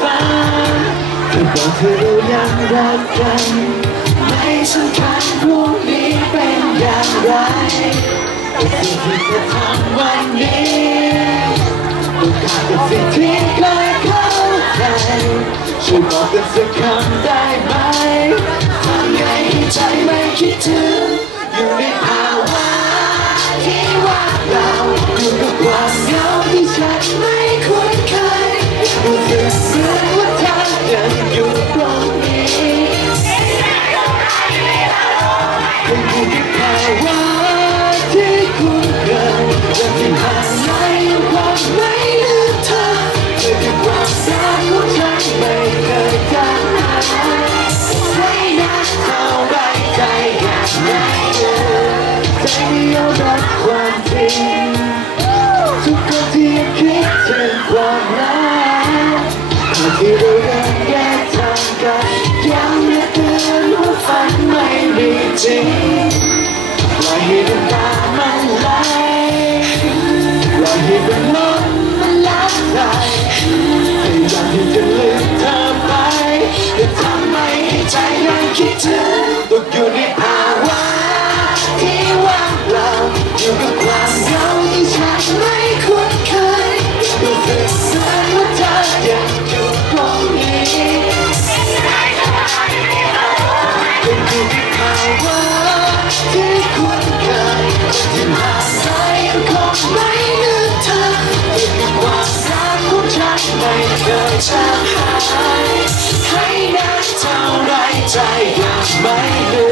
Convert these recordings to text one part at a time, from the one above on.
ฟ้าเธอบอกเธอเรายังรักกันไม่สำคัญพรุ่งนี้เป็นอย่างไรแต่สิ่งที่เธอทำวันนี้ต้องการแต่สิ่งที่เคยเข้าใจช่วยบอกกันสักคำได้ไหมทำไงให้ใจไม่คิดถึงอยู่ในภาวะที่ว่างเราอยู่า มใจไม่ยอมรับความจริงทุกคนที่ยังคิดถึงความรักที่เรายังแยกทางกันย้ำและเตือนว่าฝันไม่มีจริงปล่อยให้น้ำตามันไหลปล่อยให้เป็นลมมันลับไหลพยายามที่จะลืมเธ ไม่คุ้นเคยรู้สึกเหมือนว่าเธอยังอยู่ตรงนี้เป็นอยู่ในภาวะที่คุ้นเคยที่ผ่านมายังคงไม่ลืมเธอเป็นกับความรักของฉันไม่เคยจางหายให้นานเท่าไรใจยังไม่ลืม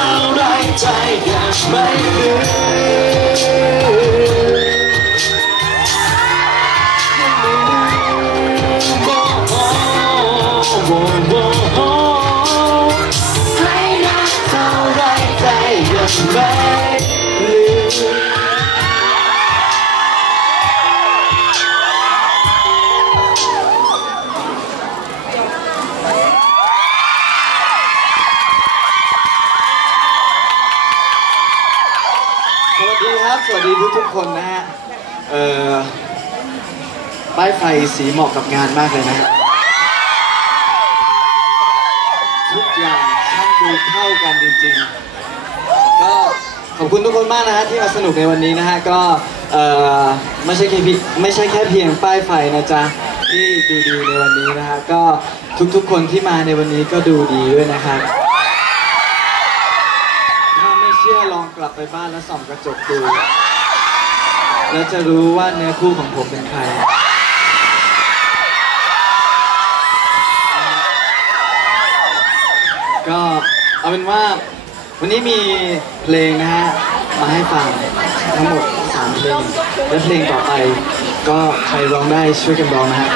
ท่าไรใจยังไม่ลืมให้นานเท่าไรใจยังไม่ สวัสดีทุกทุกคนนะฮะเอ่อป้ายไฟสีเหมาะกับงานมากเลยนะฮะทุกอย่างช่างดูเข้ากันจริงๆ ก็ขอบคุณทุกคนมากนะฮะที่มาสนุกในวันนี้นะฮะก็เอ่อไม่ใช่แค่ไม่ใช่แค่เพียงป้ายไฟนะจ๊ะที่ดูดีในวันนี้นะฮะก็ทุกๆคนที่มาในวันนี้ก็ดูดีด้วยนะครับ เชื่อลองกลับไปบ้านแล้วส่องกระจกดู แล้วจะรู้ว่าเนื้อคู่ของผมเป็นใคร ก็เอาเป็นว่าวันนี้มีเพลงนะฮะ มาให้ฟังทั้งหมด 3 เพลง และเพลงต่อไป ก็ใครร้องได้ช่วยกันร้องนะฮะ